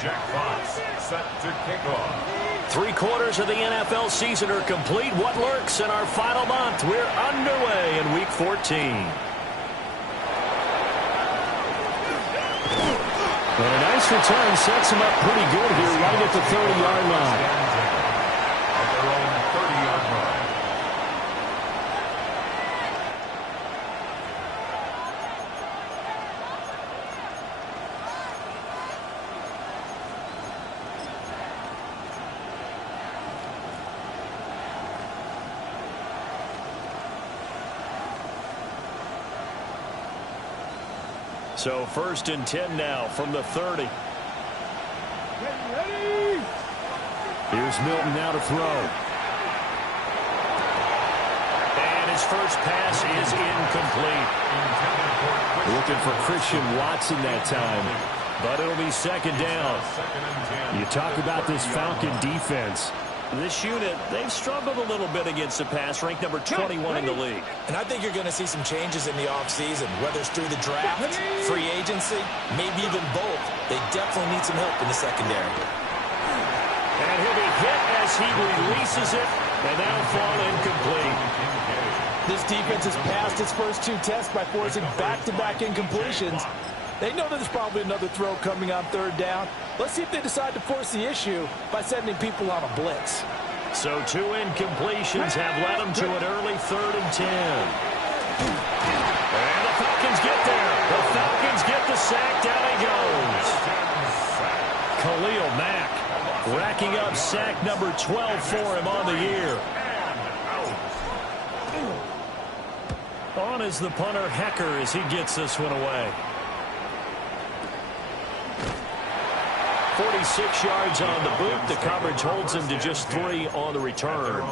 Jackpots set to kick off. 3/4 of the NFL season are complete. What lurks in our final month? We're underway in Week 14. And a nice return sets him up pretty good here right at the 30-yard line. At their own 30-yard line. So 1st and 10 now from the 30. Here's Milton now to throw. And his first pass is incomplete. Looking for Christian Watson that time. But it'll be 2nd down. You talk about this Falcon defense. This unit, they've struggled a little bit against the pass, ranked number 21 in the league. And I think you're going to see some changes in the offseason, whether it's through the draft, free agency, maybe even both. They definitely need some help in the secondary. And he'll be hit as he releases it, and that'll fall incomplete. This defense has passed its first 2 tests by forcing back-to-back incompletions. They know there's probably another throw coming on 3rd down. Let's see if they decide to force the issue by sending people on a blitz. So 2 incompletions have led them to an early 3rd and 10. And the Falcons get there. The Falcons get the sack. Down he goes. Khalil Mack racking up sack number 12 for him on the year. On is the punter Hecker as he gets this one away. 46 yards on the boot. The coverage holds him to just 3 on the return.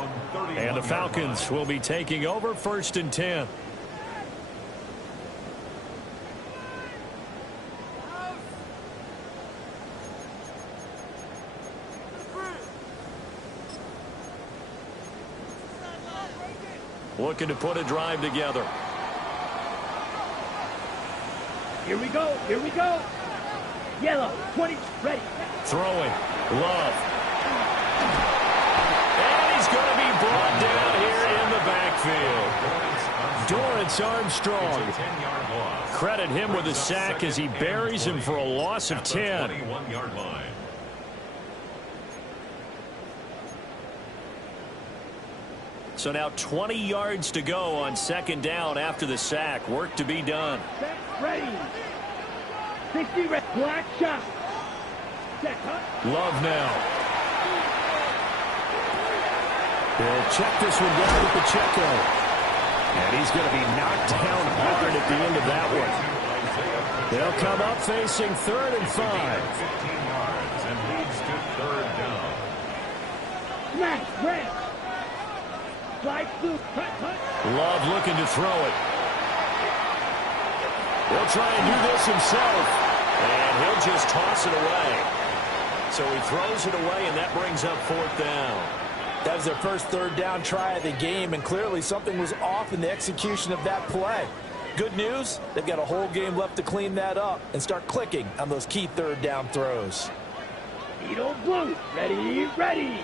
And the Falcons will be taking over 1st and 10. Looking to put a drive together. Here we go. Here we go. Yellow, 20, ready. Throwing. Love. And he's going to be brought down here in the backfield. Dorrance Armstrong. Credit him with a sack as he buries him for a loss of 10. 21-yard line. So now 20 yards to go on 2nd down after the sack. Work to be done. Ready. 60 red. Black shot. Check, Love now. They'll check this one down with Pacheco. And he's going to be knocked down hard at the end of that one. They'll come up facing 3rd and 5. 15 yards and leads to 3rd down. Smash, red. Slide through. Cut. Love looking to throw it. He'll try and do this himself. And he'll just toss it away. So he throws it away, and that brings up 4th down. That was their first 3rd down try of the game, and clearly something was off in the execution of that play. Good news, they've got a whole game left to clean that up and start clicking on those key 3rd down throws. Needle blue. Ready, ready.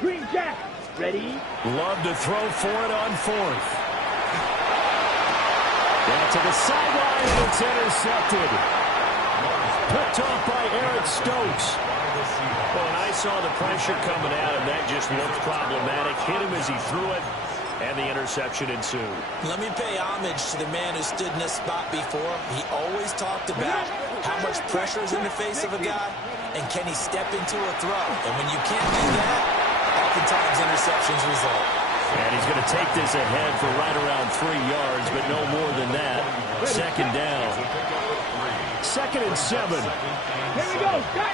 Green jack. Ready. Love to throw for it on 4th. Down to the sideline, and it's intercepted. Picked off by Eric Stokes. Well, and I saw the pressure coming at him. That just looked problematic. Hit him as he threw it, and the interception ensued. Let me pay homage to the man who stood in this spot before. He always talked about how much pressure is in the face of a guy, and can he step into a throw. And when you can't do that, oftentimes interceptions result. And he's going to take this ahead for right around 3 yards, but no more than that. 2nd down. 2nd and 7. Here we go. Cut.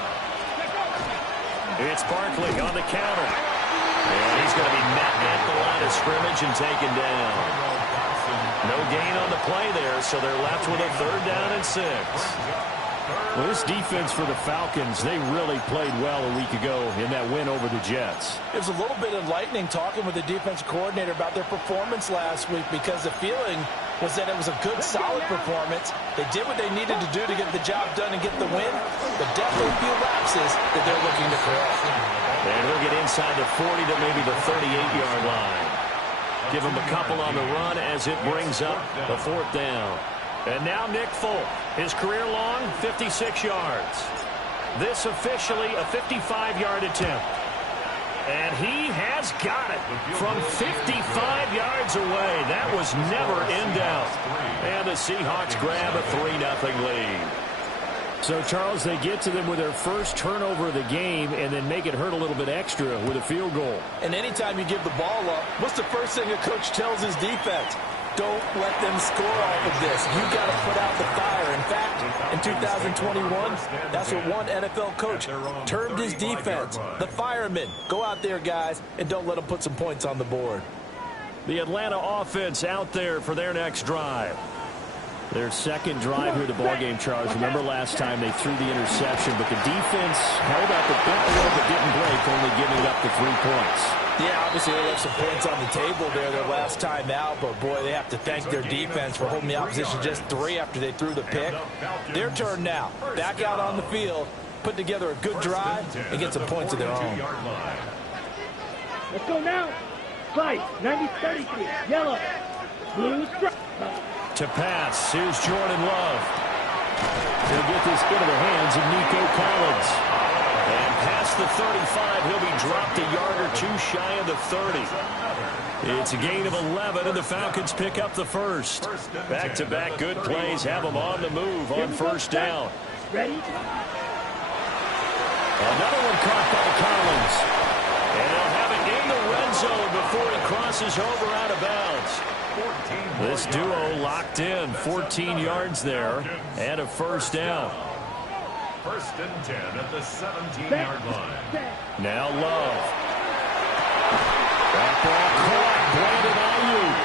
It's Barkley on the counter. And he's going to be met at the line of scrimmage and taken down. No gain on the play there, so they're left with a 3rd down and 6. Well, this defense for the Falcons, they really played well a week ago in that win over the Jets. It was a little bit enlightening talking with the defensive coordinator about their performance last week, because the feeling was that it was a good, solid performance. They did what they needed to do to get the job done and get the win, but definitely a few lapses that they're looking to correct. And he'll get inside the 40 to maybe the 38-yard line. Give him a couple on the run as it brings up the 4th down. And now Nick Folk, his career long, 56 yards. This officially a 55-yard attempt. And he has got it from 55 yards away. That was never in doubt. And the Seahawks grab a 3-0 lead. So, Charles, they get to them with their first turnover of the game and then make it hurt a little bit extra with a field goal. And anytime you give the ball up, what's the first thing a coach tells his defense? Don't let them score off of this. You got to put out the fire. In fact, in 2021, that's what one NFL coach termed his defense, the firemen. Go out there, guys, and don't let them put some points on the board. The Atlanta offense out there for their next drive. Their second drive here at the ballgame, Charles. Remember last time they threw the interception, but the defense held up a bit low but didn't break, only giving up the 3 points. Yeah, obviously they left some points on the table there their last time out, but boy, they have to thank their defense for holding the opposition just 3 after they threw the pick. Their turn now. Back out on the field, put together a good drive, and get some points of their own. Let's go now. Fight. 90-33. Yellow. Blue strike. To pass, here's Jordan Love. He'll get this into the hands of Nico Collins. And past the 35, he'll be dropped a yard or 2 shy of the 30. It's a gain of 11, and the Falcons pick up the first. Back-to-back good plays have them on the move on first down. Ready? Another one caught by Collins. And they'll have it in the red zone before he crosses over out of bounds. This duo locked in, 14 yards there, and a first down. 1st and 10 at the 17-yard line. Now Love. That ball caught, Brandon Ayuk.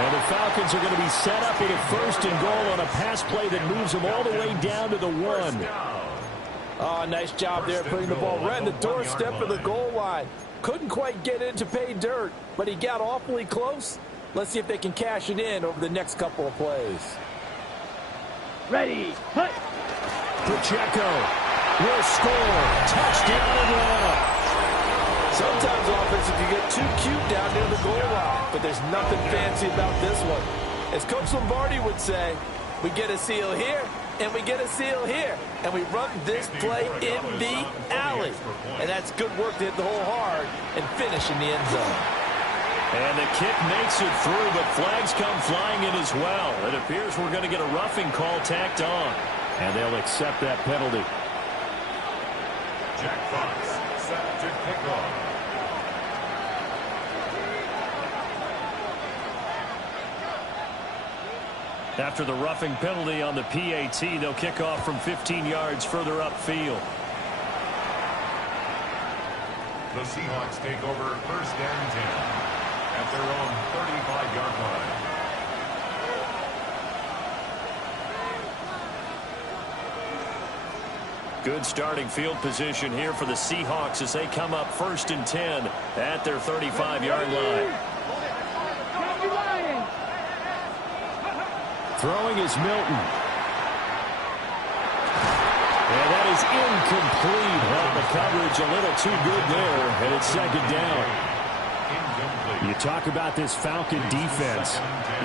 And the Falcons are going to be set up with a 1st and goal on a pass play that moves them all the way down to the 1. Oh, nice job there putting the ball right in the doorstep of the goal line. Couldn't quite get in to pay dirt, but he got awfully close. Let's see if they can cash it in over the next couple of plays. Ready. Hut. Pacheco will score. Touchdown Atlanta. Sometimes offenses can get too cute down near the goal line, but there's nothing fancy about this one. As Coach Lombardi would say, we get a seal here, and we get a seal here, and we run this play in the alley. And that's good work to hit the hole hard and finish in the end zone. And the kick makes it through, but flags come flying in as well. It appears we're going to get a roughing call tacked on. And they'll accept that penalty. Jack Fox set to kick off. After the roughing penalty on the PAT, they'll kick off from 15 yards further upfield. The Seahawks take over 1st and 10 at their own 35-yard line. Good starting field position here for the Seahawks as they come up 1st and 10 at their 35-yard line. Throwing is Milton. And that is incomplete. Well, the coverage a little too good there, and it's 2nd down. You talk about this Falcon defense.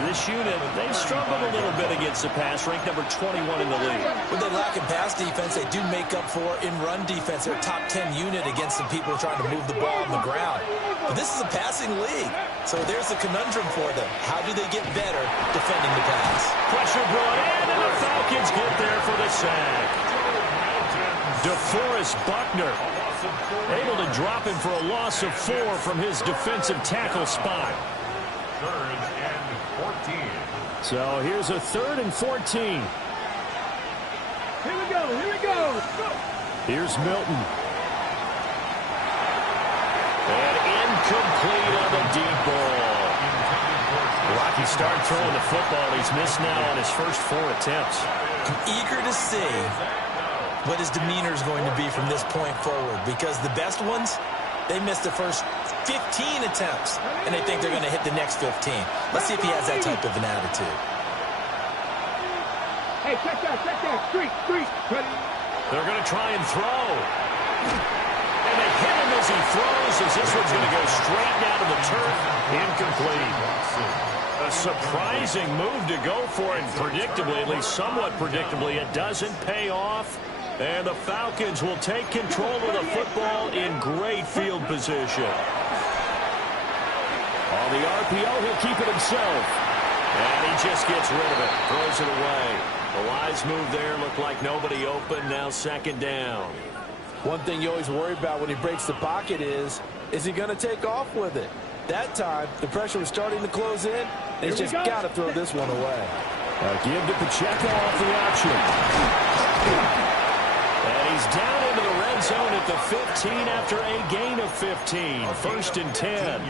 This unit, they've struggled a little bit against the pass, ranked number 21 in the league. When they lack in pass defense, they do make up for in run defense. They're a top 10 unit against the people trying to move the ball on the ground. But this is a passing league, so there's a conundrum for them. How do they get better defending the pass? Pressure brought in, and the Falcons get there for the sack. DeForest Buckner able to drop him for a loss of 4 from his defensive tackle spot. 3rd and 14. So here's a 3rd and 14. Here we go. Here we go. Here's Milton. And incomplete on the deep ball. Rocky start throwing the football. He's missed now on his first 4 attempts. I'm eager to see what his demeanor is going to be from this point forward, because the best ones, they missed the first 15 attempts, and they think they're going to hit the next 15. Let's see if he has that type of an attitude. Hey, check that. Street. Ready? They're going to try and throw. And they hit him as he throws, as this one's going to go straight down to the turf. Incomplete. A surprising move to go for it, predictably, at least somewhat predictably. It doesn't pay off. And the Falcons will take control of the football in great field position. On the RPO, he'll keep it himself. And he just gets rid of it, throws it away. A wise move there, looked like nobody open, now second down. One thing you always worry about when he breaks the pocket is he going to take off with it? That time, the pressure was starting to close in, and he's just got to throw this one away. Give to Pacheco off the option. And he's down into the red zone at the 15 after a gain of 15. First and 10.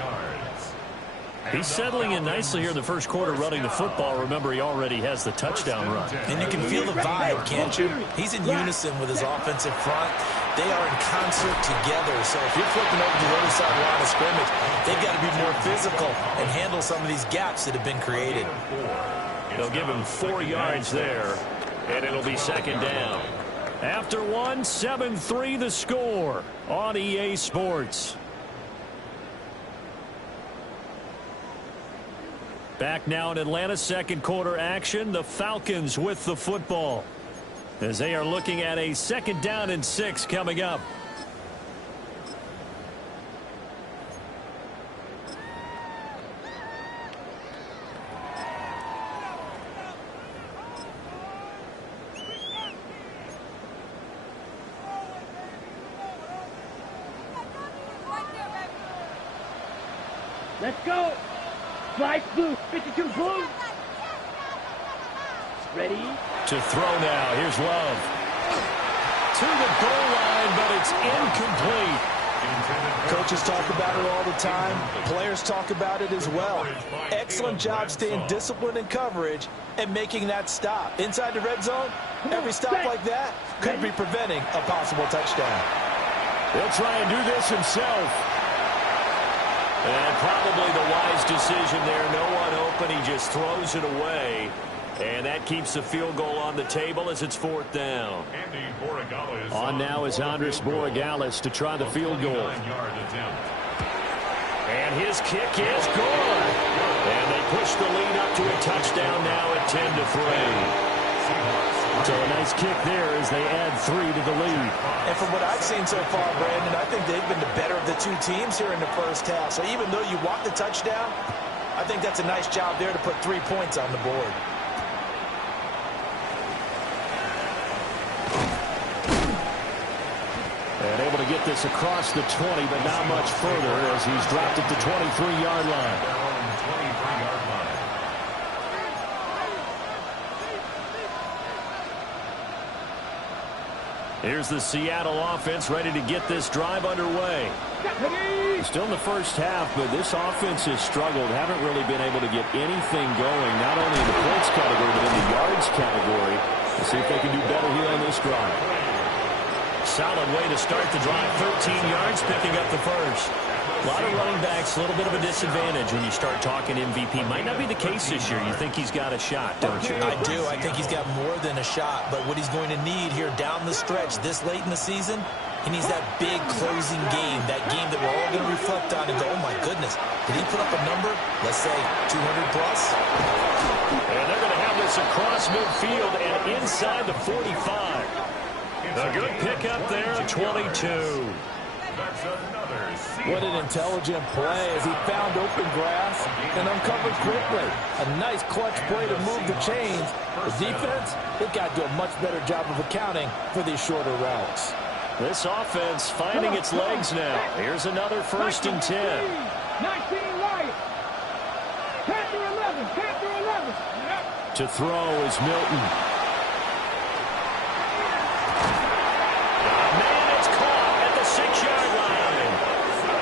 He's settling in nicely here in the first quarter running the football. Remember, he already has the touchdown run. And you can feel the vibe, can't you? He's in unison with his offensive front. They are in concert together. So if you're flipping over to the other side line of scrimmage, they've got to be more physical and handle some of these gaps that have been created. They'll give him 4 yards there, and it'll be second down. After 1, 7-3 the score on EA Sports. Back now in Atlanta, second quarter action. The Falcons with the football as they are looking at a 2nd down and 6 coming up. Let's go. Flight blue. 52 blue. Ready? To throw now. Here's Love. To the goal line, but it's incomplete. Coaches talk about it all the time. Players talk about it as well. Excellent job staying disciplined in coverage and making that stop. Inside the red zone, every stop like that could be preventing a possible touchdown. He'll try and do this himself. And probably the wise decision there. No one open. He just throws it away. And that keeps the field goal on the table as it's 4th down. On now is Andres Borregales to try the field goal. And his kick is good. And they push the lead up to a touchdown now at 10-3. So a nice kick there as they add 3 to the lead. And from what I've seen so far, Brandon, I think they've been the better of the two teams here in the first half. So even though you want the touchdown, I think that's a nice job there to put 3 points on the board. And able to get this across the 20, but not much further as he's dropped at the 23-yard line. Here's the Seattle offense ready to get this drive underway. Still in the first half, but this offense has struggled. Haven't really been able to get anything going, not only in the points category, but in the yards category. Let's see if they can do better here on this drive. Solid way to start the drive. 13 yards, picking up the first. A lot of running backs, a little bit of a disadvantage when you start talking MVP. Might not be the case this year. You think he's got a shot, don't you? I do. I think he's got more than a shot. But what he's going to need here down the stretch this late in the season, he needs that big closing game, that game that we're all going to reflect on and go, oh, my goodness, did he put up a number, let's say, 200 plus? And they're going to have this across midfield and inside the 45. A good pickup there at 22. What an intelligent play as he found open grass and uncovered quickly. A nice clutch play to move the chains. The defense, they've got to do a much better job of accounting for these shorter routes. This offense finding its legs now. Here's another 1st and 10. 19 right. Panther 11. Panther 11. To throw is Milton. Man, it's caught at the 6-yard line.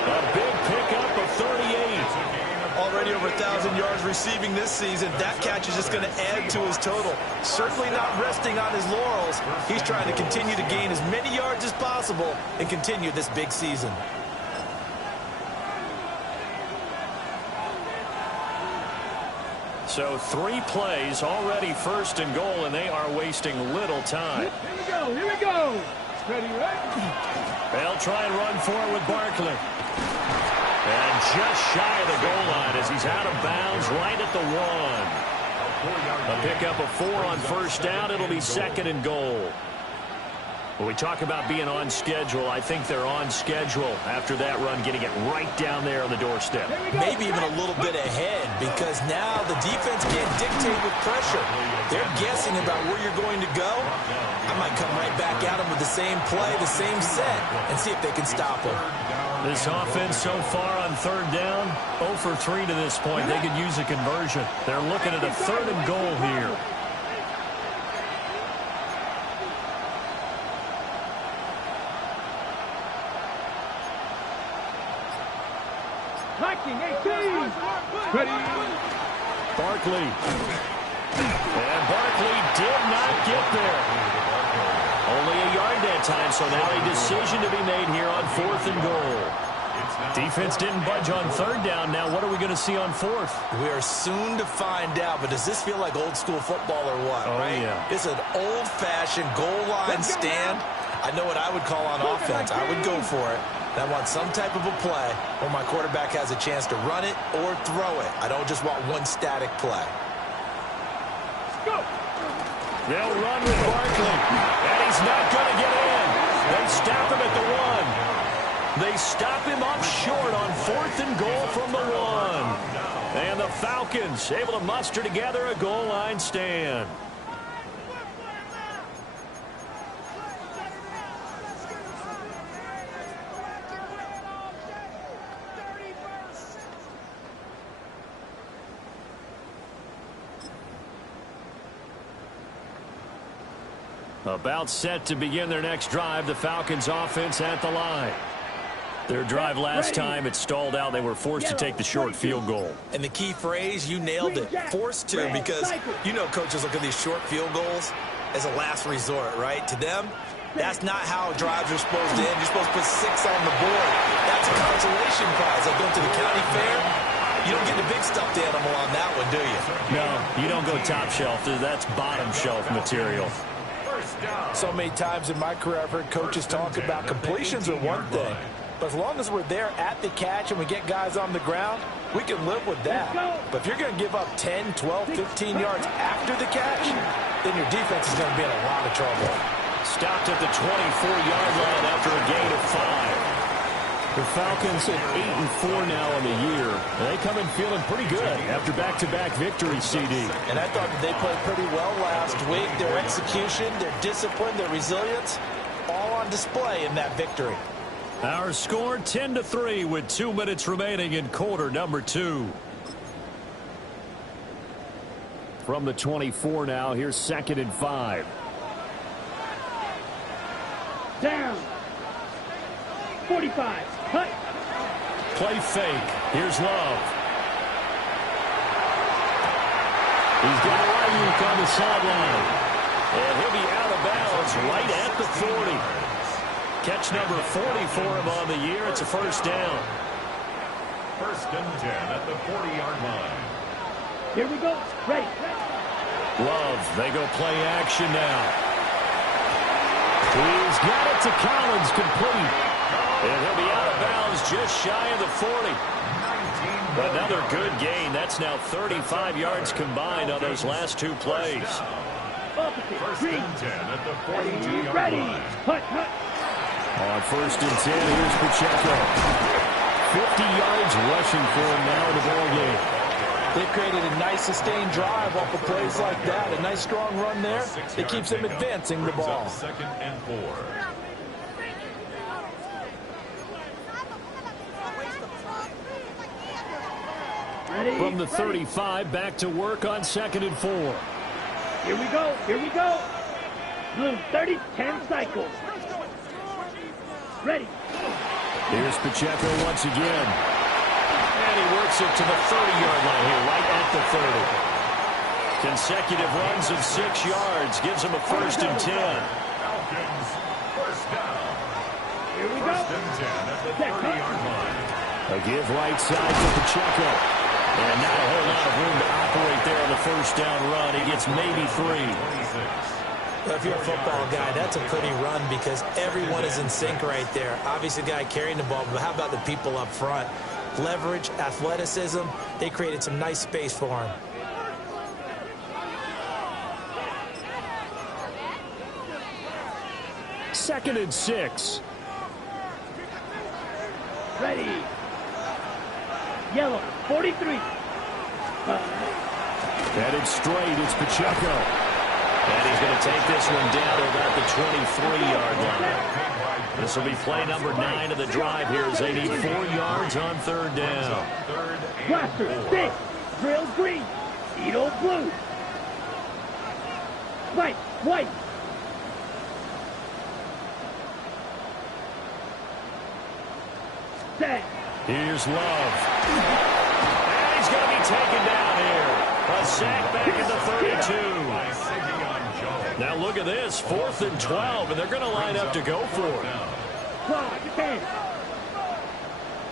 A big pickup of 38. Already over 1,000 yards receiving this season. That catch is just going to add to his total. Certainly not resting on his laurels. He's trying to continue to gain as many yards as possible and continue this big season. So 3 plays, already first and goal, and they are wasting little time. Here we go, here we go. Ready, right? They'll try and run forward with Barkley. And just shy of the goal line as he's out of bounds right at the 1. A pickup of 4 on first down. It'll be second and goal. When we talk about being on schedule, I think they're on schedule after that run, getting it right down there on the doorstep. Maybe even a little bit ahead, because now the defense can't dictate with pressure. They're guessing about where you're going to go. I might come right back at them with the same play, the same set, and see if they can stop them. This offense so far on third down, 0 for 3 to this point. They could use a conversion. They're looking at a third and goal here. Hiking 18. Ready. Barkley. And Barkley did not get there. Only a yard that time, so now a decision to be made here on 4th and goal. Defense didn't budge on third down. Now what are we going to see on 4th? We are soon to find out, but does this feel like old school football or what, right? Yeah. It's an old-fashioned goal line stand. I know what I would call on offense. I would go for it. I want some type of a play where my quarterback has a chance to run it or throw it. I don't just want one static play. Go. They'll run with Barkley, and he's not going to get in. They stop him at the 1. They stop him up short on 4th and goal from the 1. And the Falcons able to muster together a goal line stand. About set to begin their next drive, the Falcons offense at the line. Their drive last time, it stalled out. They were forced to take the short field goal. And the key phrase, you nailed it, forced to, because you know coaches look at these short field goals as a last resort, right? To them, that's not how drives are supposed to end. You're supposed to put 6 on the board. That's a consolation prize. Like going to the county fair, you don't get the big stuffed animal on that one, do you? No, you don't go top shelf. That's bottom shelf material. So many times in my career, I've heard coaches talk about completions are one thing. But as long as we're there at the catch and we get guys on the ground, we can live with that. But if you're going to give up 10, 12, 15 yards after the catch, then your defense is going to be in a lot of trouble. Stopped at the 24-yard line after a gain of 5. The Falcons at 8-4 now on the year. They come in feeling pretty good after back-to-back victories, CD. And I thought that they played pretty well last week. Their execution, their discipline, their resilience, all on display in that victory. Our score 10-3 with 2 minutes remaining in quarter number 2. From the 24 now, here's 2nd and 5. Down. 45. Cut. Play fake. Here's Love. He's got Ayuk on the sideline. And he'll be out of bounds right at the 40. Catch number 40 for him on the year. It's a first down. 1st and 10 at the 40-yard line. Here we go. Ready. Love, they go play action now. He's got it to Collins, complete. And he'll be out of bounds just shy of the 40. Another good gain. That's now 35 yards combined on those last 2 plays. 1st and 10 at the 42-yard Ready. line. Hut, hut. On 1st and 10, here's Pacheco. 50 yards rushing for him now in the ballgame. They've created a nice sustained drive off of plays like that. A nice strong run there. It keeps them advancing the ball. 2nd and 4. Ready. From the 35, back to work on 2nd and 4. Here we go. Here we go. Blue 30, 10 cycles. Ready. Here's Pacheco once again. And he works it to the 30-yard line here, right at the 30. Consecutive runs of 6 yards gives him a 1st and 10. Falcons, 1st down. Here we go. 1st and 10 at the 30-yard line. A give right side to Pacheco. And not a whole lot of room to operate there on the first down run. He gets maybe 3. Well, if you're a football guy, that's a pretty run because everyone is in sync right there. Obviously, the guy carrying the ball, but how about the people up front? Leverage, athleticism, they created some nice space for him. Second and 6. Ready. Yellow, 43. Headed straight, it's Pacheco. And he's going to take this one down to about the 23-yard line. This will be play number 9 of the drive here as they need 4 yards on third down. Blaster, 6. Drill green. Edo blue. White, white. Set. Here's Love. And he's going to be taken down here. A sack back at the 32. Now look at this, 4th and 12, and they're going to line up to go for it.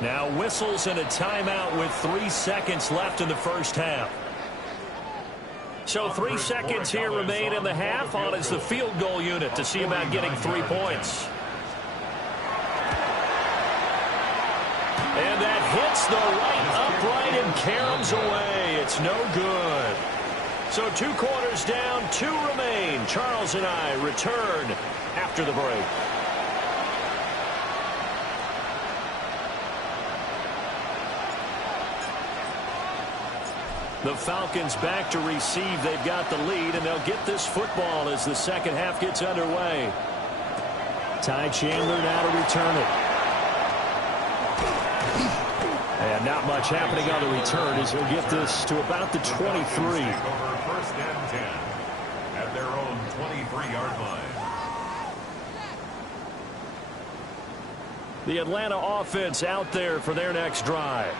Now whistles and a timeout with 3 seconds left in the first half. So 3 seconds here remain in the half. On is the field goal unit to see about getting 3 points. And that hits the right upright and caroms away. It's no good. So 2 quarters down, 2 remain. Charles and I return after the break. The Falcons back to receive. They've got the lead, and they'll get this football as the second half gets underway. Ty Chandler now to return it. And not much happening on the return as he'll get this to about the 23. First and 10 at their own 23-yard line. The Atlanta offense out there for their next drive.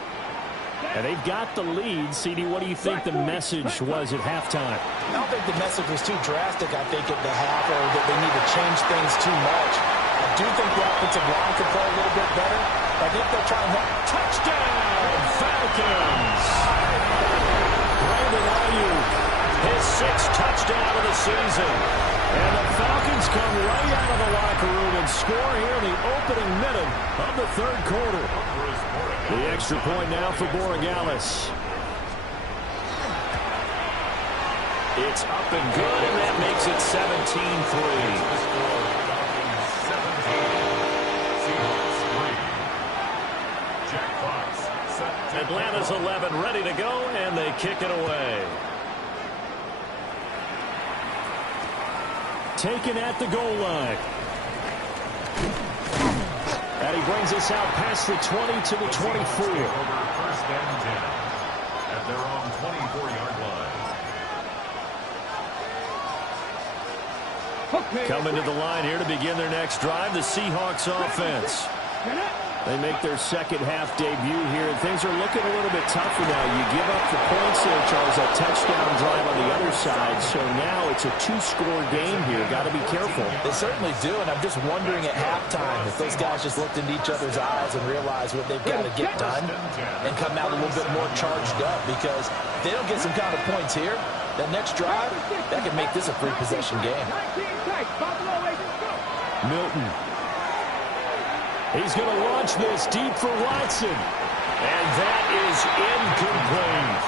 And they've got the lead. CD, what do you think the message was at halftime? I don't think the message was too drastic, I think, at the half, or that they need to change things too much. I do think the offensive line could play a little bit better. I think they'll try and help. Touchdown, Falcons! Brandon Ayuk, his 6th touchdown of the season. And the Falcons come right out of the locker room and score here in the opening minute of the third quarter. The extra point now for Borregales. It's up and good, and that makes it 17-3. Atlanta's 11 ready to go, and they kick it away. Taken at the goal line. And he brings us out past the 20 to the 24. First and 10 at their own 24-yard line. Coming to the line here to begin their next drive, the Seahawks offense. They make their second half debut here, and things are looking a little bit tougher now. You give up the points there, Charles, that touchdown drive on the other side. So now it's a 2-score game here. Got to be careful. They certainly do, and I'm just wondering at halftime if those guys just looked into each other's eyes and realized what they've got to get done and come out a little bit more charged up, because if they don't get some kind of points here, that next drive, that could make this a 3-possession game. Milton. He's going to launch this deep for Watson. And that is incomplete.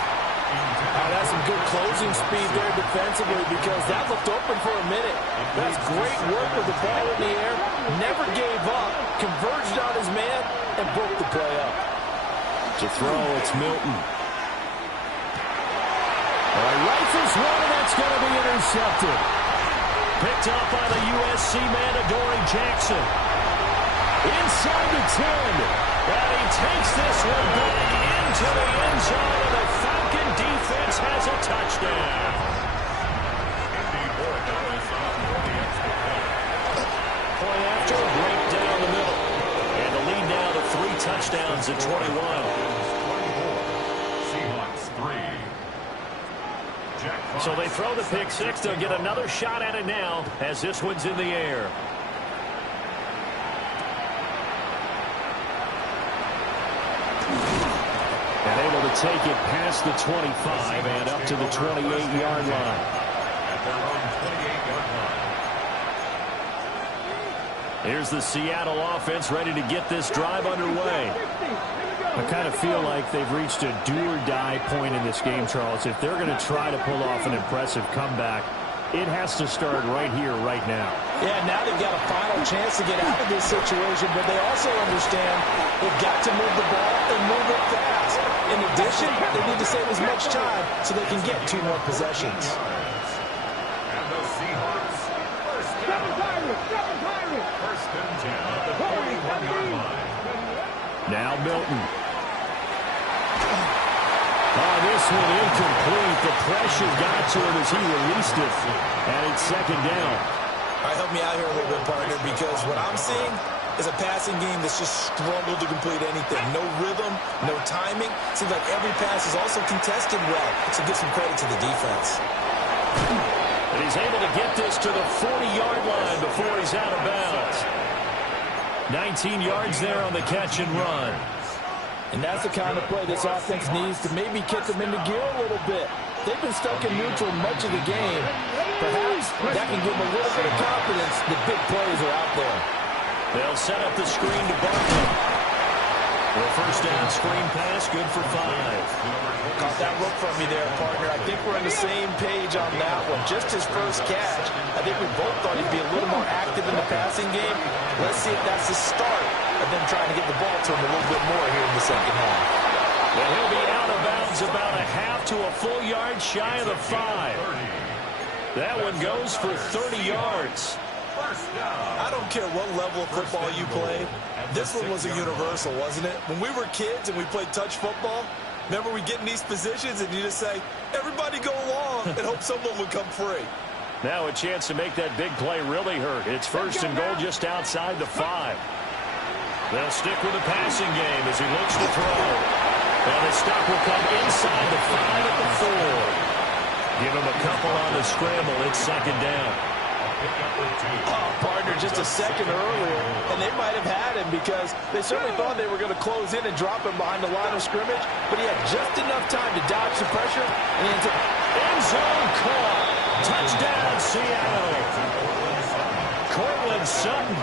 That's some good closing speed there defensively, because that looked open for a minute. That's great work with the ball in the air. Never gave up. Converged on his man and broke the play up. To throw, it's Milton. Rifles one, and that's going to be intercepted. Picked up by the USC man, Adoree Jackson. Inside the 10. And he takes this one back into the end zone, and the Falcon defense has a touchdown. Point after, break down the middle. And the lead now to 3 touchdowns at 21. Seahawks 3. So they throw the pick 6. They'll get another shot at it now as this one's in the air. And able to take it past the 25 and up to the 28-yard line. At their own 28-yard line. Here's the Seattle offense ready to get this drive underway. I kind of feel like they've reached a do-or-die point in this game, Charles. If they're going to try to pull off an impressive comeback, it has to start right here, right now. Yeah, now they've got a final chance to get out of this situation, but they also understand they've got to move the ball and move it fast. In addition, they need to save as much time so they can get 2 more possessions. And the Seahawks, first and 10 at the 41-yard line. Now Milton. Oh, this one incomplete. The pressure got to him as he released it. And it's second down. All right, help me out here a little bit, partner, because what I'm seeing is a passing game that's just struggled to complete anything. No rhythm, no timing. Seems like every pass is also contested well. So give some credit to the defense. And he's able to get this to the 40-yard line before he's out of bounds. 19 yards there on the catch and run. And that's the kind of play this offense needs to maybe kick them into gear a little bit. They've been stuck in neutral much of the game. Perhaps that can give them a little bit of confidence that big plays are out there. They'll set up the screen to Barkley. The first down screen pass, good for 5. Caught that look from me there, partner. I think we're on the same page on that one. Just his first catch. I think we both thought he'd be a little more active in the passing game. Let's see if that's the start of them trying to get the ball to him a little bit more here in the second half. Well, he'll be out of bounds about a half to a full yard shy of the 5. That one goes for 30 yards. I don't care what level of football you play. This one was a universal, wasn't it? When we were kids and we played touch football, remember we get in these positions and you just say, everybody go along and hope someone would come free. Now a chance to make that big play really hurt. It's first and goal just outside the 5. They'll stick with the passing game as he looks to throw. And the stop will come inside the 5 at the 4. Give him a couple on the scramble. It's second down. Oh, partner, just a second earlier, and they might have had him because they certainly thought they were going to close in and drop him behind the line of scrimmage, but he had just enough time to dodge the pressure, and he ends up end zone caught. Touchdown, Seattle. Cortland Sutton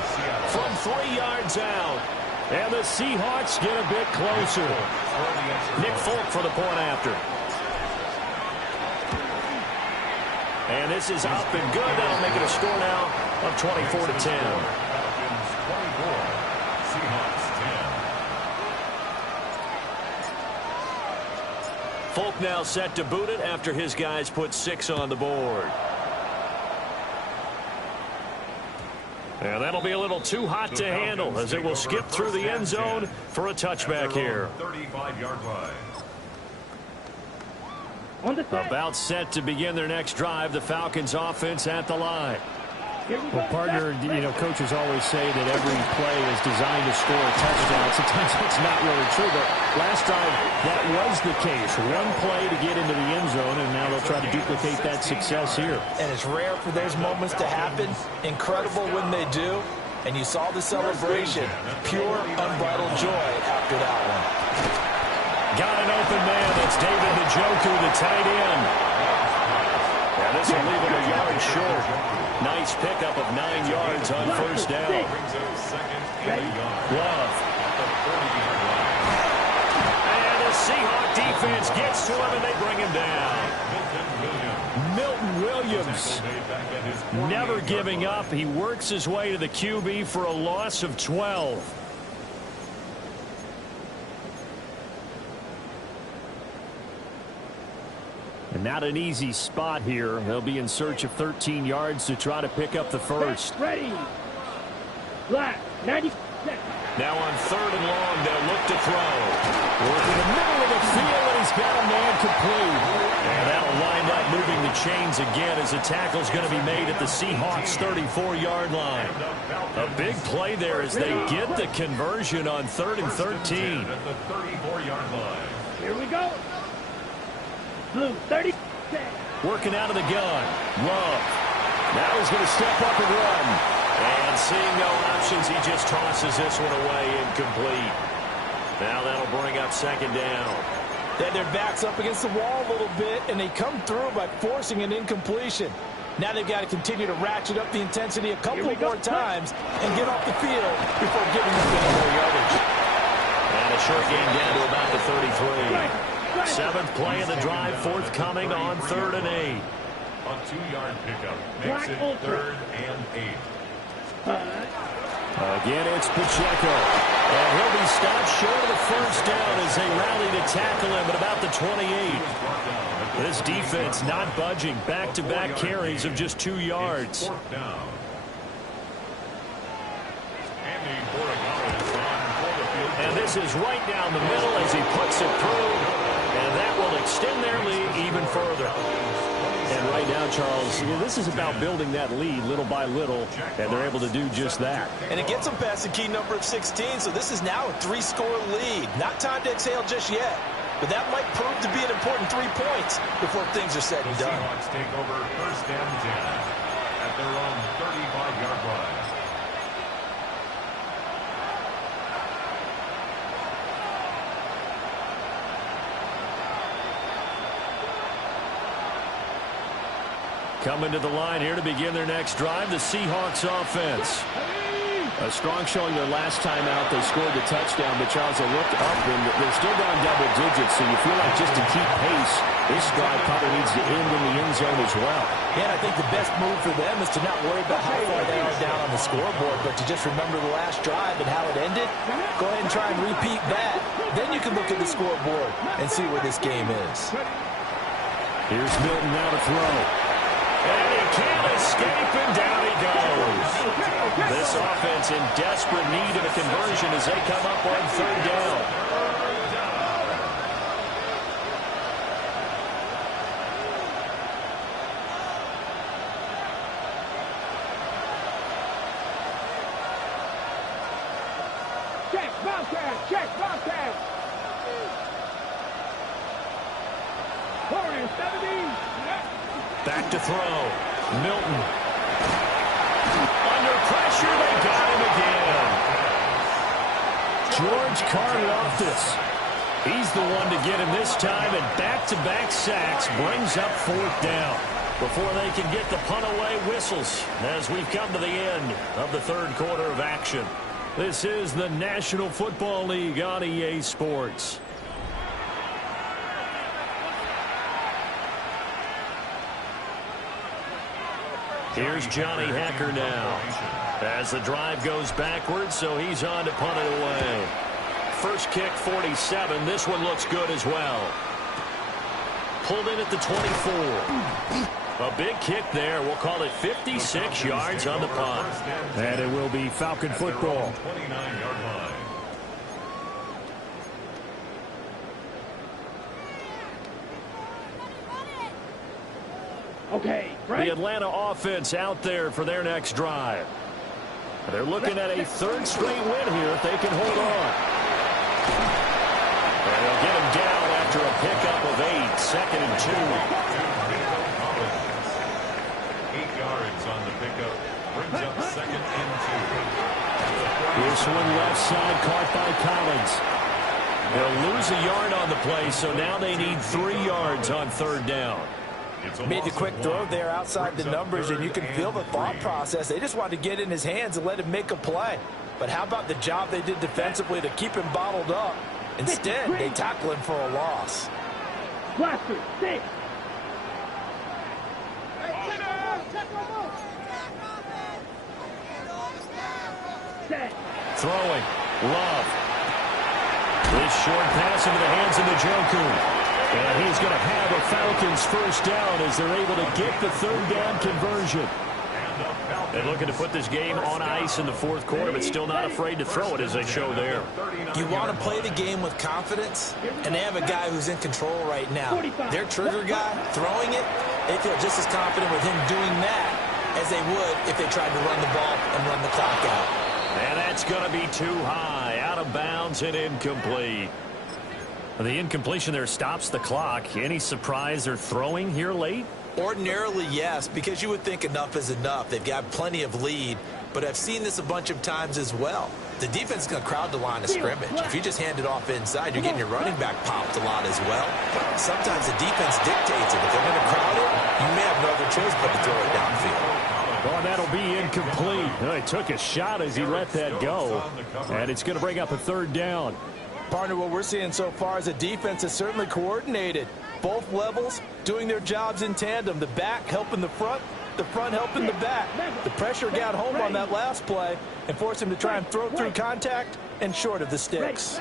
from 3 yards out. And the Seahawks get a bit closer. Nick Folk for the point after. And this is up and good. That'll make it a score now of 24-10. Seahawks 10. Folk now set to boot it after his guys put 6 on the board. And that'll be a little too hot to handle as it will skip through the end zone for a touchback here. 35-yard line. About set to begin their next drive, the Falcons offense at the line. Well, partner, you know, coaches always say that every play is designed to score a touchdown. Sometimes that's not really true, but last drive that was the case. One play to get into the end zone, and now they'll try to duplicate that success here. And it's rare for those moments to happen. Incredible when they do. And you saw the celebration. Pure, unbridled joy after that one. Got an open man. That's David Njoku, the tight end. And this will leave him a yard short. Nice pickup of 9 yards on first down. Love. And the Seahawk defense gets to him, and they bring him down. Milton Williams never giving up. He works his way to the QB for a loss of 12. And not an easy spot here. They'll be in search of 13 yards to try to pick up the first. Ready. Black. 90. Now on 3rd and long, they'll look to throw. Working the middle of the field, and he's got a man complete. And that'll wind up moving the chains again as the tackle's going to be made at the Seahawks' 34-yard line. A big play there as they get the conversion on 3rd and 13. At the 34-yard line. Here we go. Blue, 30. Working out of the gun. Love. Now he's going to step up and run. And seeing no options, he just tosses this one away incomplete. Now that'll bring up second down. They had their backs up against the wall a little bit, and they come through by forcing an incompletion. Now they've got to continue to ratchet up the intensity a couple more times and get off the field before giving them any more yardage. And a short game down to about the 33. Seventh play of the drive forthcoming on 3rd and 8. A 2-yard pickup makes it 3rd and 8. Again, it's Pacheco. And he'll be stopped short of the first down as they rally to tackle him at about the 28. This defense not budging. Back-to-back carries of just 2 yards. And this is right down the middle as he puts it through. And that will extend their lead even further. And right now, Charles, this is about building that lead little by little, and they're able to do just that. And it gets them past the key number of 16, so this is now a 3-score lead. Not time to exhale just yet, but that might prove to be an important 3 points before things are said and done. The Seahawks take over 1st and 10 at their own 35-yard line. Coming to the line here to begin their next drive, the Seahawks offense. A strong showing their last time out. They scored the touchdown, but Charles, they looked up and they're still down double digits, so you feel like just to keep pace, this drive probably needs to end in the end zone as well. Yeah, and I think the best move for them is to not worry about how far they are down on the scoreboard, but to just remember the last drive and how it ended. Go ahead and try and repeat that. Then you can look at the scoreboard and see where this game is. Here's Milton now to throw. And he can't escape, and down he goes. This offense in desperate need of a conversion as they come up on 3rd down. Check, Bobcat! Check, Bobcat! 4 and 17. Back to throw. Milton. Under pressure, they got him again. George Karlaftis. He's the one to get him this time, and back-to-back sacks brings up 4th down. Before they can get the punt away, whistles as we've come to the end of the 3rd quarter of action. This is the National Football League on EA Sports. Here's Johnny Hacker now as the drive goes backwards, so he's on to punt it away. First kick, 47. This one looks good as well. Pulled in at the 24. A big kick there. We'll call it 56 yards on the punt. And it will be Falcon football. 29-yard line. Okay, Frank. The Atlanta offense out there for their next drive. They're looking at a 3rd straight win here if they can hold on. And they'll get him down after a pickup of 8. 2nd and 2. 8 yards on the pickup. Brings up 2nd and 2. This one left side caught by Collins. They'll lose a yard on the play, so now they need 3 yards on 3rd down. Made the quick throw there outside the numbers, and you can feel the thought process. They just wanted to get in his hands and let him make a play. But how about the job they did defensively to keep him bottled up? Instead, they tackle him for a loss. Blaster, 6. Set. Throwing. Love. This short pass into the hands of Njoku. And he's going to have a Falcons first down as they're able to get the 3rd down conversion. They're looking to put this game on ice in the 4th quarter, but still not afraid to throw it as they show there. You want to play the game with confidence, and they have a guy who's in control right now. Their trigger guy, throwing it, they feel just as confident with him doing that as they would if they tried to run the ball and run the clock out. And that's going to be too high, out of bounds and incomplete. The incompletion there stops the clock. Any surprise they're throwing here late? Ordinarily, yes, because you would think enough is enough. They've got plenty of lead. but I've seen this a bunch of times as well. The defense is going to crowd the line of scrimmage. If you just hand it off inside, you're getting your running back popped a lot as well. Sometimes the defense dictates it. If they're going to crowd it, you may have no other choice but to throw it downfield. Oh, that'll be incomplete. Oh, he took a shot as he let that go, and it's going to bring up a third down. Partner, what we're seeing so far is a defense is certainly coordinated. Both levels doing their jobs in tandem. The back helping the front helping the back. The pressure got home on that last play and forced him to try and throw through contact and short of the sticks.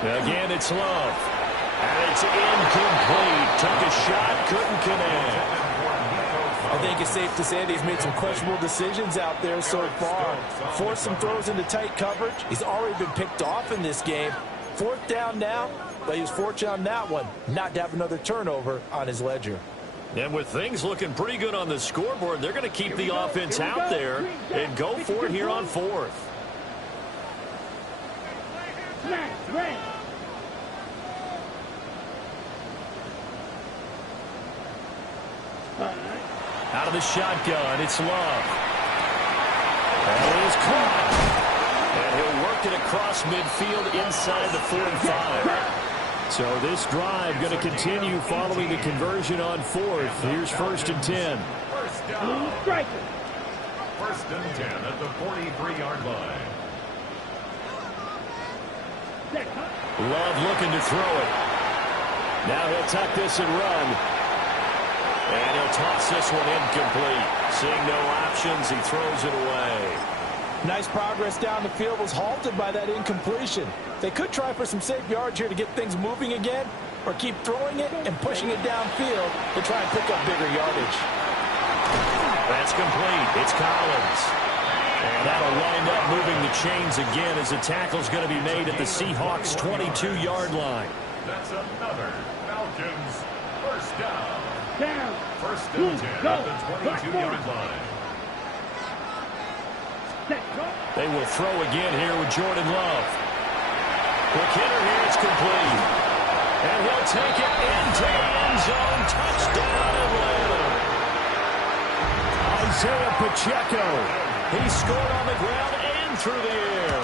Again, it's Love. And it's incomplete. Took a shot, couldn't connect. I think it's safe to say that he's made some questionable decisions out there so far. Forced some throws into tight coverage. He's already been picked off in this game. Fourth down now, but he was fortunate on that one not to have another turnover on his ledger. And with things looking pretty good on the scoreboard, they're going to keep the offense out there and go for it here on fourth. Out of the shotgun, it's Love. And it is caught. And he'll work it across midfield inside the 45. So this drive going to continue following the conversion on fourth. Here's 1st and 10. First down. First and 10 at the 43-yard line. Love looking to throw it. Now he'll tuck this and run. And he'll toss this one incomplete. Seeing no options, he throws it away. Nice progress down the field was halted by that incompletion. They could try for some safe yards here to get things moving again, or keep throwing it and pushing it downfield to try and pick up bigger yardage. That's complete. It's Collins. And that'll wind up moving the chains again as the tackle's going to be made at the Seahawks' 22-yard line. That's another Falcons first down. First and 10 at the 22-yard line. They will throw again here with Jordan Love. Quick hitter here, it's complete. And he'll take it into the end zone. Touchdown, Atlanta. Isaiah Pacheco. He scored on the ground and through the air.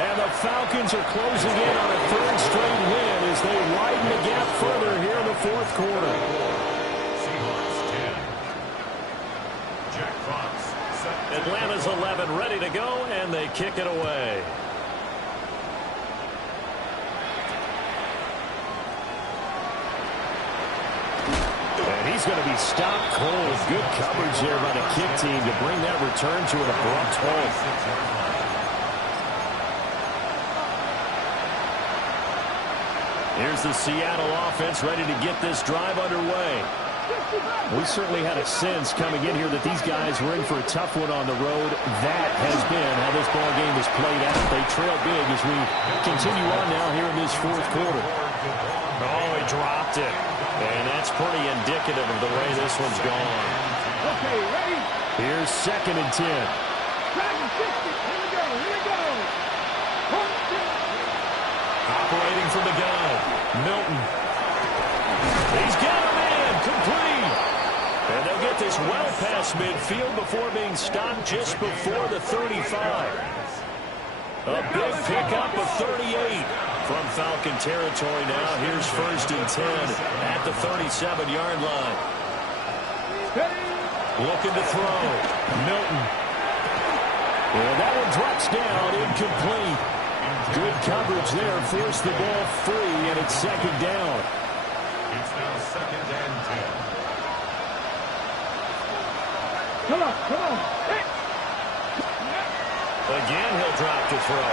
And the Falcons are closing in on a third straight win as they widen the gap further here in the fourth quarter. Seahawks 10. Jack Fox. Atlanta's 11 ready to go, and they kick it away. And he's going to be stopped cold. Good coverage there by the kick team to bring that return to an abrupt halt. Here's the Seattle offense ready to get this drive underway. We certainly had a sense coming in here that these guys were in for a tough one on the road. That has been how this ball game has played out. They trail big as we continue on now here in this fourth quarter. Oh, he dropped it. And that's pretty indicative of the way this one's gone. Okay, ready? Here's 2nd and 10. Here we go. Operating from the gun. Milton. He's got him in. Complete. And they'll get this well past midfield before being stopped just before the 35. A big pickup of 38 from Falcon territory now. Here's 1st and 10 at the 37-yard line. Looking to throw. Milton. And that one drops down, incomplete. Good coverage there, forced the ball free, and it's 2nd down. It's now 2nd and 10. Come on. Hey. Again, he'll drop to throw.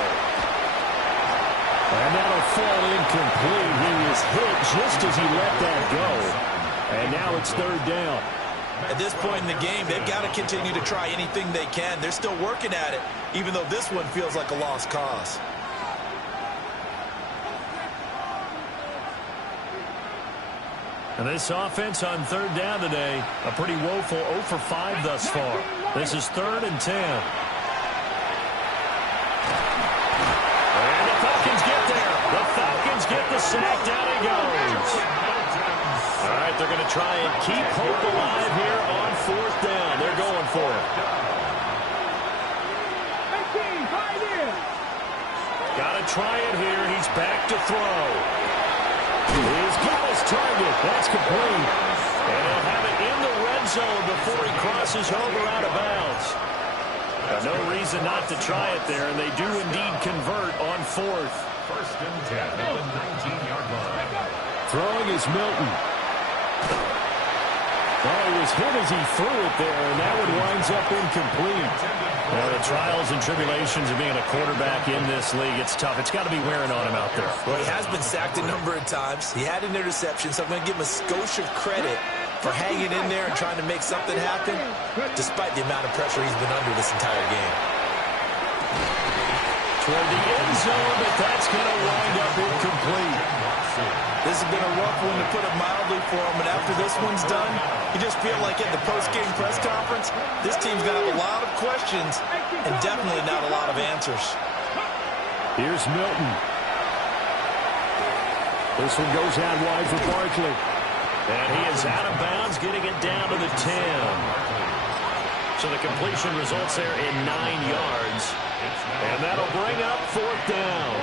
And that'll fall incomplete. He was hit just as he let that go. And now it's 3rd down. At this point in the game, they've got to continue to try anything they can. They're still working at it, even though this one feels like a lost cause. And this offense on 3rd down today, a pretty woeful 0 for 5 thus far. This is 3rd and 10. And the Falcons get there. The Falcons get the sack. Down he goes. All right, they're going to try and keep hope alive here on 4th down. They're going for it. Got to try it here. He's back to throw. He's got his target. That's complete. And he'll have it in the red zone before he crosses over out of bounds. No reason not to try it there, and they do indeed convert on fourth. First and 10 at the 19-yard line. Throwing is Milton. Oh, he was hit as he threw it there, and that one winds up incomplete. Well, the trials and tribulations of being a quarterback in this league, it's tough. It's got to be wearing on him out there. Well, he has been sacked a number of times. He had an interception, so I'm going to give him a skosh of credit for hanging in there and trying to make something happen, despite the amount of pressure he's been under this entire game. Toward the end zone, but that's going to wind up incomplete. This has been a rough one, to put it mildly, for him, and after this one's done, you just feel like at the post-game press conference, this team's going to have a lot of questions and definitely not a lot of answers. Here's Milton. This one goes out wide for Barkley. And he is out of bounds, getting it down to the 10. So the completion results there in 9 yards. And that'll bring up fourth down.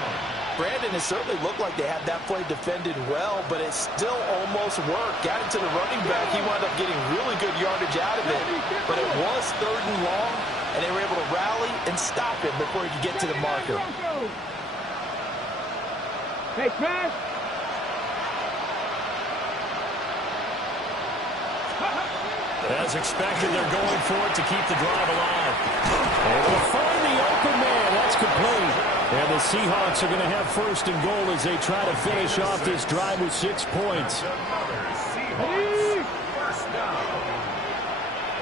Brandon, it certainly looked like they had that play defended well, but it still almost worked. Got it to the running back. He wound up getting really good yardage out of it. But it was 3rd and long, and they were able to rally and stop him before he could get to the marker. Hey, Crash. As expected, they're going for it to keep the drive alive. And they'll find the open man. That's complete. And the Seahawks are going to have 1st and goal as they try to finish off this drive with 6 points.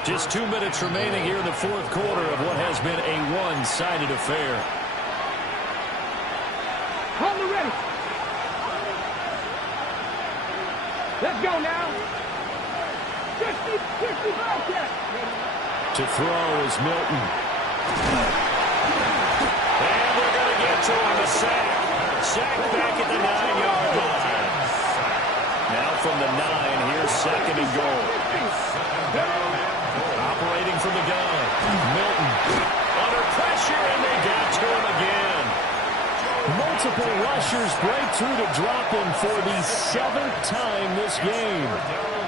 Just 2 minutes remaining here in the 4th quarter of what has been a one-sided affair. Hold it ready. Let's go now. 50 Bobcat. To throw is Milton. And they're going to get to him, a sack. Sack back at the 9-yard line. Now from the 9, here's 2nd and goal. Operating from the gun. Milton under pressure, and they got to him again. Multiple rushers break through to drop him for the 7th time this game.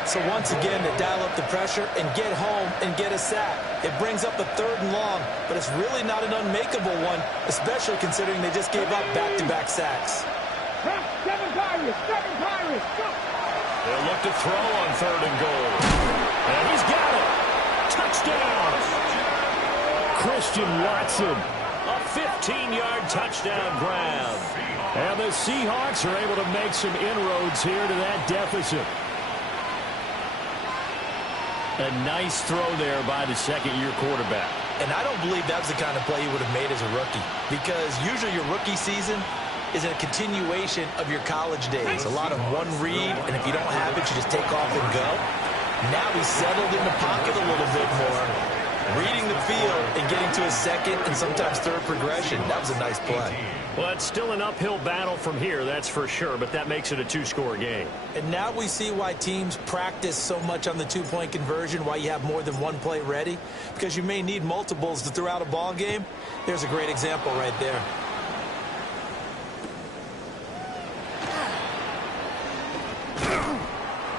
So once again, they dial up the pressure and get home and get a sack. It brings up a 3rd and long, but it's really not an unmakeable one, especially considering they just gave up back-to-back sacks. 7 Pirates. They'll look to throw on 3rd and goal. And he's got it. Touchdown. Christian Watson. A 15-yard touchdown grab. And the Seahawks are able to make some inroads here to that deficit. A nice throw there by the 2nd-year quarterback. And I don't believe that was the kind of play he would have made as a rookie, because usually your rookie season is a continuation of your college days. A lot of one read, and if you don't have it, you just take off and go. Now he's settled in the pocket a little bit more, reading the field and getting to a 2nd and sometimes 3rd progression. That was a nice play. Well, it's still an uphill battle from here, that's for sure, but that makes it a 2-score game. And now we see why teams practice so much on the 2-point conversion, why you have more than one play ready, because you may need multiples to throw out a ball game. There's a great example right there.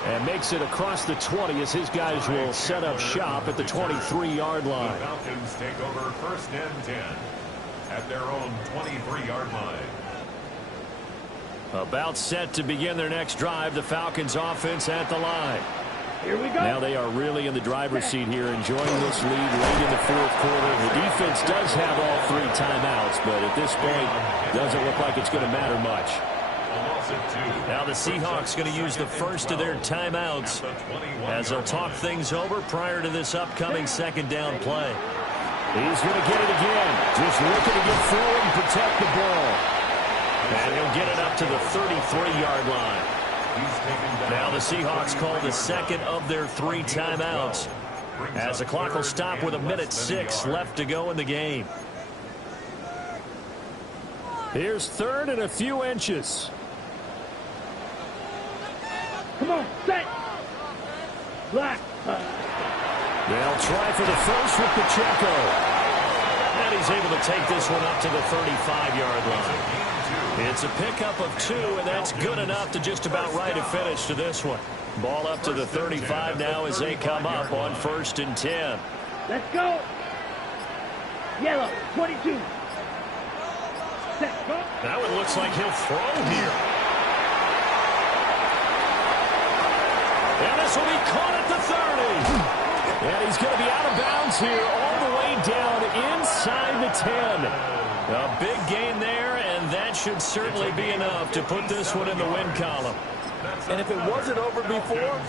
And makes it across the 20 as his guys will set up shop at the 23-yard line. The Falcons take over 1st and 10 at their own 23-yard line. About set to begin their next drive, the Falcons offense at the line. Here we go. Now they are really in the driver's seat here, enjoying this lead late in the 4th quarter. The defense does have all 3 timeouts, but at this point, doesn't look like it's going to matter much. Now the Seahawks going to use the first of their timeouts as they'll talk things over prior to this upcoming 2nd down play. He's going to get it again. Just looking to get forward and protect the ball. And he'll get it up to the 33-yard line. Now the Seahawks call the 2nd of their 3 timeouts as the clock will stop with 1:06 left to go in the game. Here's 3rd and a few inches. Come on, set. Black. They'll try for the first with Pacheco. And And he's able to take this one up to the 35-yard line. It's a pickup of 2, and that's good enough to just about write a finish to this one. Ball up to the 35 now as they come up on 1st and 10. Let's go. Yellow, 22. Set, go. That one looks like he'll throw here. And this will be caught at the 30. And he's going to be out of bounds here all the way down inside the 10. A big gain there, and that should certainly be enough to put this one in the win column. And if it wasn't over before,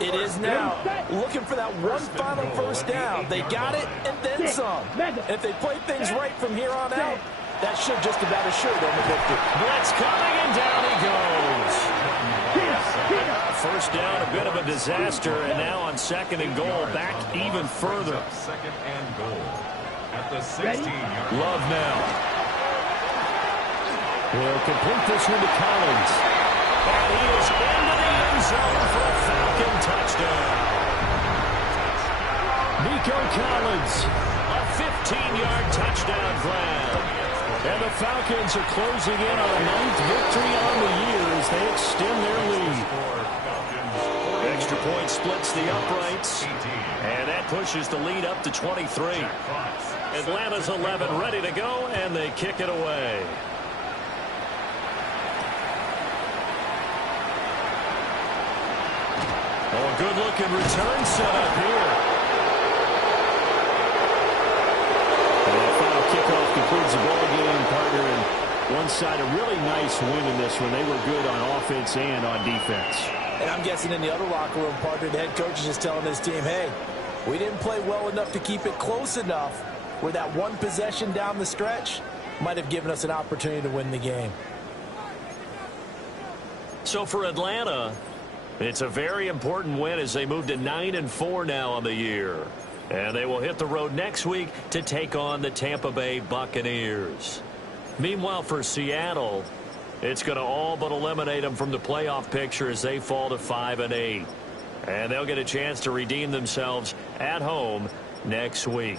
it is now. Looking for that one final first down. They got it and then some. And if they play things right from here on out, that should just about assure them the victory. Blitz coming, and down he goes. First down, a bit of a disaster, and now on 2nd and goal, back even further. 2nd and goal at the 16-yard. Love now. He'll complete this one to Collins. And he is into the end zone for a Falcon touchdown. Nico Collins, a 15-yard touchdown grab. And the Falcons are closing in on a 9th victory on the year as they extend their lead. Extra point splits the uprights, and that pushes the lead up to 23. Atlanta's 11 ready to go, and they kick it away. Oh, a good-looking return setup here. And that final kickoff concludes the ball game, partner, and one side a really nice win in this one. They were good on offense and on defense. And I'm guessing in the other locker room, partner, the head coach is just telling his team, hey, we didn't play well enough to keep it close enough where that one possession down the stretch might have given us an opportunity to win the game. So for Atlanta, it's a very important win as they move to 9-4 now on the year. And they will hit the road next week to take on the Tampa Bay Buccaneers. Meanwhile, for Seattle, it's going to all but eliminate them from the playoff picture as they fall to 5-8. And they'll get a chance to redeem themselves at home next week.